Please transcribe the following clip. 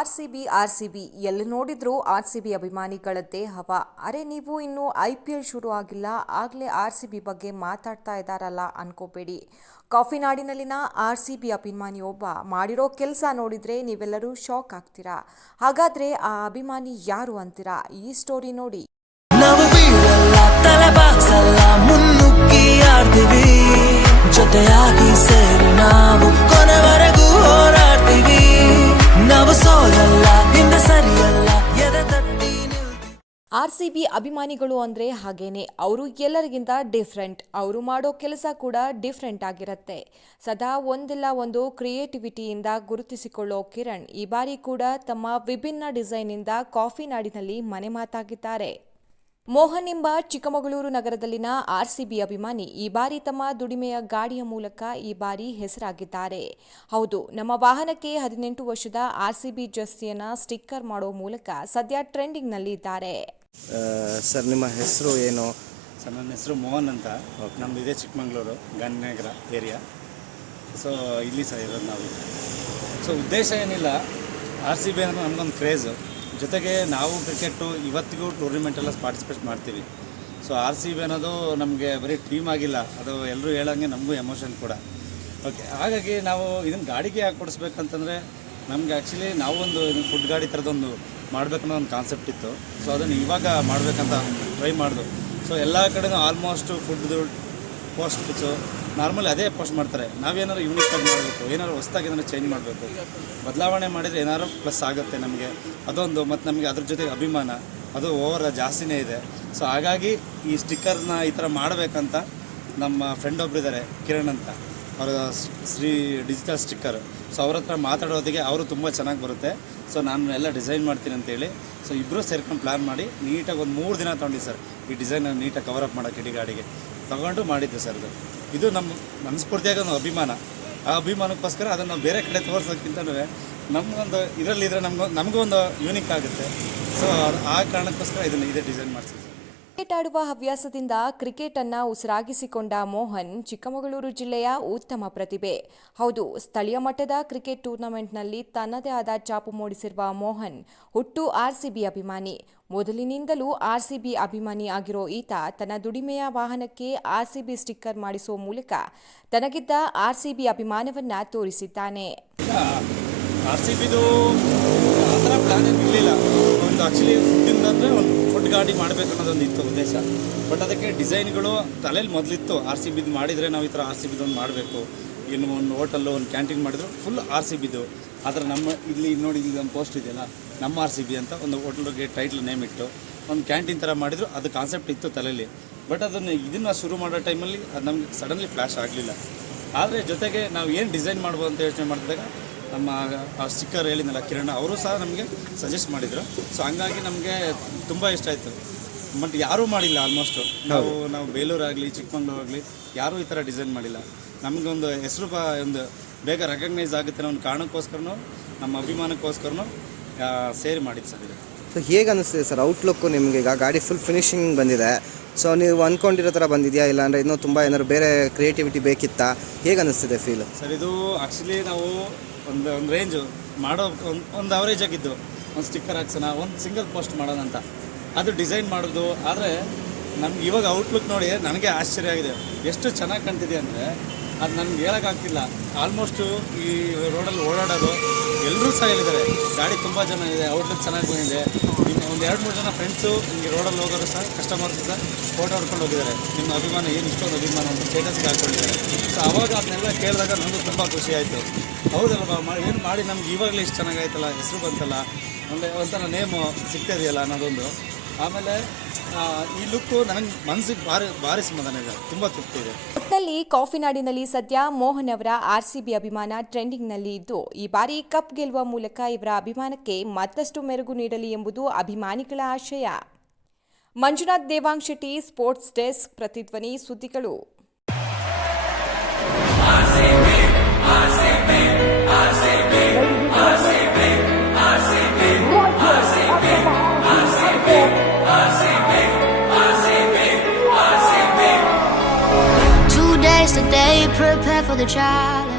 R C B R C B ಎಲ್ಲಿ ನೋಡಿದ್ರು R C B ಅಭಿಮಾನಿಗಳದ್ದೇ ಹವಾ. ಅರೆ ನೀವು ಇನ್ನು ಐ ಪಿ ಎಲ್ ಶುರು ಆಗಿಲ್ಲ, ಆಗಲೇ ಆರ್ ಸಿ ಬಿ ಬಗ್ಗೆ ಮಾತಾಡ್ತಾ ಇದ್ದಾರಲ್ಲ ಅನ್ಕೋಬೇಡಿ. ಕಾಫಿನಾಡಿನಲ್ಲಿನ ಆರ್ ಸಿ ಬಿ ಅಭಿಮಾನಿಯೊಬ್ಬ ಮಾಡಿರೋ ಕೆಲಸ ನೋಡಿದ್ರೆ ನೀವೆಲ್ಲರೂ ಶಾಕ್ ಆಗ್ತೀರಾ? ಹಾಗಾದ್ರೆ ಆ ಅಭಿಮಾನಿ ಯಾರು ಅಂತೀರಾ? ಈ ಸ್ಟೋರಿ ನೋಡಿ. ಜೊತೆಯಾಗಿ ನಾವು ಆರ್ ಸಿ ಬಿ ಅಭಿಮಾನಿಗಳು ಅಂದರೆ ಹಾಗೇನೆ ಅವರು ಎಲ್ಲರಿಗಿಂತ ಡಿಫ್ರೆಂಟ್ ಅವರು ಮಾಡೋ ಕೆಲಸ ಕೂಡ ಡಿಫ್ರೆಂಟ್ ಆಗಿರುತ್ತೆ. ಸದಾ ಒಂದಿಲ್ಲ ಒಂದು ಕ್ರಿಯೇಟಿವಿಟಿಯಿಂದ ಗುರುತಿಸಿಕೊಳ್ಳೋ ಕಿರಣ್ ಈ ಬಾರಿ ಕೂಡ ತಮ್ಮ ವಿಭಿನ್ನ ಡಿಸೈನಿಂದ ಕಾಫಿ ನಾಡಿನಲ್ಲಿ ಮನೆ ಮಾತಾಗಿದ್ದಾರೆ. ಮೋಹನ್ ಎಂಬ ಚಿಕ್ಕಮಗಳೂರು ನಗರದಲ್ಲಿನ ಆರ್ ಸಿ ಬಿ ಅಭಿಮಾನಿ ಈ ಬಾರಿ ತಮ್ಮ ದುಡಿಮೆಯ ಗಾಡಿಯ ಮೂಲಕ ಈ ಬಾರಿ ಹೆಸರಾಗಿದ್ದಾರೆ. ಹೌದು, ನಮ್ಮ ವಾಹನಕ್ಕೆ ಹದಿನೆಂಟು ವರ್ಷದ ಆರ್ ಸಿ ಬಿ ಜರ್ಸಿಯನ್ನ ಸ್ಟಿಕ್ಕರ್ ಮಾಡೋ ಮೂಲಕ ಸದ್ಯ ಟ್ರೆಂಡಿಂಗ್ನಲ್ಲಿ ಇದ್ದಾರೆ ಸರ್, ನಿಮ್ಮ ಹೆಸರು ಏನು? ಸರ್, ನನ್ನ ಹೆಸರು ಮೋಹನ್ ಅಂತ. ನಮ್ಮದು ಇದೇ ಚಿಕ್ಕಮಂಗ್ಳೂರು ಗಾಂಧಿನಗರ ಏರಿಯಾ. ಸೊ ಇಲ್ಲಿ ಸರ್ ಇರೋದು ನಾವು. ಸೊ ಉದ್ದೇಶ ಏನಿಲ್ಲ ಆರ್ ಸಿ ಬಿ ಅಂದರೆ ನಮಗೊಂದು ಕ್ರೇಜು ಜೊತೆಗೆ ನಾವು ಕ್ರಿಕೆಟು ಇವತ್ತಿಗೂ ಟೂರ್ನಿಮೆಂಟೆಲ್ಲ ಪಾರ್ಟಿಸಿಪೇಟ್ ಮಾಡ್ತೀವಿ. ಸೊ ಆರ್ ಸಿ ಬಿ ಅನ್ನೋದು ನಮಗೆ ಬರೀ ಟೀಮ್ ಆಗಿಲ್ಲ. ಅದು ಎಲ್ಲರೂ ಹೇಳೋಂಗೆ ನಮಗೂ ಎಮೋಷನ್ ಕೂಡ. ಓಕೆ ಹಾಗಾಗಿ ನಾವು ಇದನ್ನು ಗಾಡಿಗೆ ಯಾಕೆ ಕೊಡಿಸ್ಬೇಕಂತಂದರೆ ನಮಗೆ ಆ್ಯಕ್ಚುಲಿ ನಾವೊಂದು ಫುಡ್ ಗಾಡಿ ಥರದೊಂದು ಮಾಡಬೇಕನ್ನೋ ಒಂದು ಕಾನ್ಸೆಪ್ಟ್ ಇತ್ತು. ಸೊ ಅದನ್ನು ಇವಾಗ ಮಾಡಬೇಕಂತ ಟ್ರೈ ಮಾಡಿದ್ರು ಸೊ ಎಲ್ಲ ಕಡೆನೂ ಆಲ್ಮೋಸ್ಟ್ ಫುಡ್ದು ಪೋಸ್ಟ್ಸು ನಾರ್ಮಲಿ ಅದೇ ಪೋಸ್ಟ್ ಮಾಡ್ತಾರೆ. ನಾವೇನಾದ್ರು ಯೂನಿಕ್ ಆಗಿ ಮಾಡಬೇಕು, ಏನಾದ್ರು ಹೊಸ್ದಾಗಿ ಏನಾದ್ರು ಚೇಂಜ್ ಮಾಡಬೇಕು. ಬದಲಾವಣೆ ಮಾಡಿದರೆ ಏನಾದ್ರು ಪ್ಲಸ್ ಆಗುತ್ತೆ ನಮಗೆ. ಅದೊಂದು ಮತ್ತು ನಮಗೆ ಅದ್ರ ಜೊತೆಗೆ ಅಭಿಮಾನ. ಅದು ಓವರ್ ಜಾಸ್ತಿನೇ ಇದೆ. ಸೊ ಹಾಗಾಗಿ ಈ ಸ್ಟಿಕ್ಕರ್ನ ಈ ಥರ ಮಾಡಬೇಕಂತ ನಮ್ಮ ಫ್ರೆಂಡ್ ಒಬ್ಬರಿದ್ದಾರೆ ಕಿರಣ್ ಅಂತ. ಅವರ ಶ್ರೀ ಡಿಜಿಟಲ್ ಸ್ಟಿಕ್ಕರ್. ಸೊ ಅವ್ರ ಹತ್ರ ಮಾತಾಡೋದಕ್ಕೆ ಅವರು ತುಂಬ ಚೆನ್ನಾಗಿ ಬರುತ್ತೆ. ಸೊ ನಾನು ಎಲ್ಲ ಡಿಸೈನ್ ಮಾಡ್ತೀನಿ ಅಂತೇಳಿ ಸೊ ಇಬ್ಬರು ಸೇರ್ಕೊಂಡು ಪ್ಲ್ಯಾನ್ ಮಾಡಿ ನೀಟಾಗಿ ಒಂದು ಮೂರು ದಿನ ತೊಗೊಂಡು ಸರ್ ಈ ಡಿಸೈನ್ ನೀಟಾಗಿ ಕವರ್ ಅಪ್ ಮಾಡೋಕ್ಕೆ ಇಡೀ ಗಾಡಿಗೆ. ತಗೊಂಡು ಮಾಡಿದ್ದೆ ಸರ್ ಇದು. ಇದು ನಮ್ಮ ಮನಸ್ಫೂರ್ತಿಯಾಗಿ ಒಂದು ಅಭಿಮಾನ. ಆ ಅಭಿಮಾನಕ್ಕೋಸ್ಕರ ಅದನ್ನು ಬೇರೆ ಕಡೆ ತೋರಿಸೋಕ್ಕಿಂತನೂ ನಮಗೊಂದು ಇದರಲ್ಲಿದ್ದರೆ ನಮಗೂ ನಮಗೂ ಒಂದು ಯೂನಿಕ್ ಆಗುತ್ತೆ. ಸೊ ಆ ಕಾರಣಕ್ಕೋಸ್ಕರ ಇದನ್ನು ಇದೇ ಡಿಸೈನ್ ಮಾಡಿಸಿದ್ವಿ. ಕ್ರಿಕೆಟ್ ಆಡುವ ಹವ್ಯಾಸದಿಂದ ಕ್ರಿಕೆಟ್ ಅನ್ನ ಉಸಿರಾಗಿಸಿಕೊಂಡ ಮೋಹನ್ ಚಿಕ್ಕಮಗಳೂರು ಜಿಲ್ಲೆಯ ಉತ್ತಮ ಪ್ರತಿಭೆ. ಹೌದು, ಸ್ಥಳೀಯ ಮಟ್ಟದ ಕ್ರಿಕೆಟ್ ಟೂರ್ನಮೆಂಟ್ನಲ್ಲಿ ತನ್ನದೇ ಆದ ಚಾಪು ಮೂಡಿಸಿರುವ ಮೋಹನ್ ಹುಟ್ಟು ಆರ್ಸಿಬಿ ಅಭಿಮಾನಿ. ಮೊದಲಿನಿಂದಲೂ ಆರ್ಸಿಬಿ ಅಭಿಮಾನಿ ಆಗಿರೋ ಈತ ತನ್ನ ದುಡಿಮೆಯ ವಾಹನಕ್ಕೆ ಆರ್ಸಿಬಿ ಸ್ಟಿಕ್ಕರ್ ಮಾಡಿಸುವ ಮೂಲಕ ತನಗಿದ್ದ ಆರ್ಸಿಬಿ ಅಭಿಮಾನವನ್ನ ತೋರಿಸಿದ್ದಾನೆ. ಆರ್ಸಿಬಿದು ಆ ಥರ ಪ್ಲ್ಯಾನ್ ಏನು ಇರಲಿಲ್ಲ ಒಂದು ಆ್ಯಕ್ಚುಲಿ ಫುಡ್ಡಿಂದ ಅಂದರೆ ಒಂದು ಗಾಡಿ ಮಾಡಬೇಕು ಅನ್ನೋದೊಂದು ಇತ್ತು ಉದ್ದೇಶ. ಬಟ್ ಅದಕ್ಕೆ ಡಿಸೈನ್ಗಳು ತಲೆಯಲ್ಲಿ ಮೊದಲಿತ್ತು. ಆರ್ ಸಿ ಬಿದ್ದು ಮಾಡಿದರೆ ನಾವು ಈ ಥರ ಆರ್ ಸಿ ಬಿದು ಒಂದು ಮಾಡಬೇಕು. ಇನ್ನು ಒಂದು ಹೋಟೆಲ್ಲು, ಒಂದು ಕ್ಯಾಂಟೀನ್ ಮಾಡಿದ್ರು ಫುಲ್ ಆರ್ ಸಿ ಬಿದ್ದು ಆದರೆ ನಮ್ಮ ಇಲ್ಲಿ ನೋಡಿ ಇಲ್ಲಿ ಒಂದು ಪೋಸ್ಟ್ ಇದೆಯಲ್ಲ, ನಮ್ಮ ಆರ್ ಸಿ ಬಿ ಅಂತ ಒಂದು ಹೋಟೆಲ್ಗೆ ಟೈಟ್ಲ್ ನೇಮ್ ಇಟ್ಟು ಒಂದು ಕ್ಯಾಂಟೀನ್ ಥರ ಮಾಡಿದ್ರು. ಅದು ಕಾನ್ಸೆಪ್ಟ್ ಇತ್ತು ತಲೆಯಲ್ಲಿ ಬಟ್ ಅದನ್ನು ಇದನ್ನು ಶುರು ಮಾಡೋ ಟೈಮಲ್ಲಿ ಅದು ನಮಗೆ ಸಡನ್ಲಿ ಫ್ಲ್ಯಾಶ್ ಆಗಲಿಲ್ಲ. ಆದರೆ ಜೊತೆಗೆ ನಾವು ಏನು ಡಿಸೈನ್ ಮಾಡ್ಬೋದು ಅಂತ ಯೋಚನೆ ಮಾಡಿದಾಗ ನಮ್ಮ ಆ ಸ್ಟಿಕ್ಕರ್ ಹೇಳಿದ್ನಲ್ಲ ಕಿರಣ ಅವರು ಸಹ ನಮಗೆ ಸಜೆಸ್ಟ್ ಮಾಡಿದರು. ಸೊ ಹಂಗಾಗಿ ನಮಗೆ ತುಂಬ ಇಷ್ಟ ಆಯಿತು. ಬಟ್ ಯಾರೂ ಮಾಡಿಲ್ಲ ಆಲ್ಮೋಸ್ಟು ನಾವು ನಾವು ಬೇಲೂರಾಗಲಿ ಚಿಕ್ಕಮಂಗ್ಳೂರು ಆಗಲಿ ಯಾರೂ ಈ ಥರ ಡಿಸೈನ್ ಮಾಡಿಲ್ಲ. ನಮಗೊಂದು ಹೆಸರು ಬ ಒಂದು ಬೇಗ ರೆಕಗ್ನೈಸ್ ಆಗುತ್ತೆ ಅನ್ನೋ ಒಂದು ಕಾರಣಕ್ಕೋಸ್ಕರನೂ ನಮ್ಮ ಅಭಿಮಾನಕ್ಕೋಸ್ಕರನೂ ಸೇರಿ ಮಾಡಿದ್ದು ಸರ್ ಇದು. ಸೊ ಹೇಗೆ ಅನಿಸ್ತಿದೆ ಸರ್? ಔಟ್ಲುಕ್ಕು ನಿಮಗೆ ಈಗ ಗಾಡಿ ಫುಲ್ ಫಿನಿಶಿಂಗ್ ಬಂದಿದೆ. ಸೊ ನೀವು ಅಂದ್ಕೊಂಡಿರೋ ಥರ ಬಂದಿದೆಯಾ? ಇಲ್ಲ ಅಂದರೆ ಇನ್ನೂ ತುಂಬ ಏನಾದ್ರು ಬೇರೆ ಕ್ರಿಯೇಟಿವಿಟಿ ಬೇಕಿತ್ತಾ? ಹೇಗೆ ಅನಿಸ್ತಿದೆ ಫೀಲ್ ಸರ್, ಇದು ಆ್ಯಕ್ಚುಲಿ ನಾವು ಒಂದು ಒಂದು ರೇಂಜು ಮಾಡೋ, ಒಂದು ಒಂದು ಅವರೇಜ್ ಆಗಿದ್ದು. ಒಂದು ಸ್ಟಿಕ್ಕರ್ ಹಾಕ್ಸೋಣ, ಒಂದು ಸಿಂಗಲ್ ಪೋಸ್ಟ್ ಮಾಡೋಣ ಅಂತ. ಅದು ಡಿಸೈನ್ ಮಾಡೋದು, ಆದರೆ ನಮ್ಗೆ ಇವಾಗ ಔಟ್ಲುಕ್ ನೋಡಿ ನನಗೆ ಆಶ್ಚರ್ಯ ಆಗಿದೆ. ಎಷ್ಟು ಚೆನ್ನಾಗಿ ಕಾಣ್ತಿದೆ ಅಂದರೆ ಅದು ನನಗೆ ಹೇಳೋಕ್ಕಾಗ್ತಿಲ್ಲ ಆಲ್ಮೋಸ್ಟು ಈ ರೋಡಲ್ಲಿ ಓಡಾಡೋದು ಎಲ್ಲರೂ ಸಹ ಹೇಳಿದ್ದಾರೆ. ಗಾಡಿ ತುಂಬ ಜನ ಇದೆ ಔಟ್ಲುಕ್ ಚೆನ್ನಾಗಿ ಬಂದಿದೆ. ಇನ್ನು ಒಂದು ಎರಡು ಮೂರು ಜನ ಫ್ರೆಂಡ್ಸು ಹಿಂಗೆ ರೋಡಲ್ಲಿ ಹೋಗೋರು ಸಹ ಕಸ್ಟಮರ್ಸ್ ಸಹ ಫೋಟೋ ಹೊಡ್ಕೊಂಡು ಹೋಗಿದ್ದಾರೆ. ನಿಮ್ಮ ಅಭಿಮಾನ ಏನು ಇಷ್ಟೊಂದು ಅಭಿಮಾನ ಅಂತ ಸ್ಟೇಟಸ್ಗೆ ಹಾಕ್ಕೊಂಡಿದ್ದಾರೆ ಸೊ ಅವಾಗ ಅದನ್ನೆಲ್ಲ ಕೇಳಿದಾಗ ನನಗೂ ತುಂಬ ಖುಷಿ ಆಯಿತು. ಹೌದಲ್ವಾ ಮಾಡಿ ಏನು ಮಾಡಿ ನಮ್ಗೆ ಇವಾಗಲೇ ಇಷ್ಟು ಚೆನ್ನಾಗಾಯ್ತಲ್ಲ ಹೆಸರು ಬಂತಲ್ಲ ಒಂದು ಒಂಥರ ನೇಮು ಸಿಗ್ತಾ ಇದೆಯಲ್ಲ ಅನ್ನೋದೊಂದು. ಆಮೇಲೆ ಈ ಲುಕ್ ನನಗೆ ಮನಸ್ಸಿಗೆ ಭಾರಿ ಭಾರಿ ಸಮಾಧಾನ ಇದೆ. ತುಂಬ ತೃಪ್ತಿ ಇದೆ. ಒಟ್ನಲ್ಲಿ ಕಾಫಿ ನಾಡಿನಲ್ಲಿ ಸದ್ಯ ಮೋಹನ್ ಅವರ ಆರ್ ಸಿಬಿ ಅಭಿಮಾನ ಟ್ರೆಂಡಿಂಗ್ನಲ್ಲಿ ಇದ್ದು, ಈ ಬಾರಿ ಕಪ್ ಗೆಲ್ಲುವ ಮೂಲಕ ಇವರ ಅಭಿಮಾನಕ್ಕೆ ಮತ್ತಷ್ಟು ಮೆರುಗು ನೀಡಲಿ ಎಂಬುದು ಅಭಿಮಾನಿಗಳ ಆಶಯ. ಮಂಜುನಾಥ್, ದೇವಾಂಗ್ ಶೆಟ್ಟಿ, ಸ್ಪೋರ್ಟ್ಸ್ ಡೆಸ್ಕ್ ಪ್ರತಿಧ್ವನಿ ಸುದ್ದಿಗಳು. Prepare for the challenge.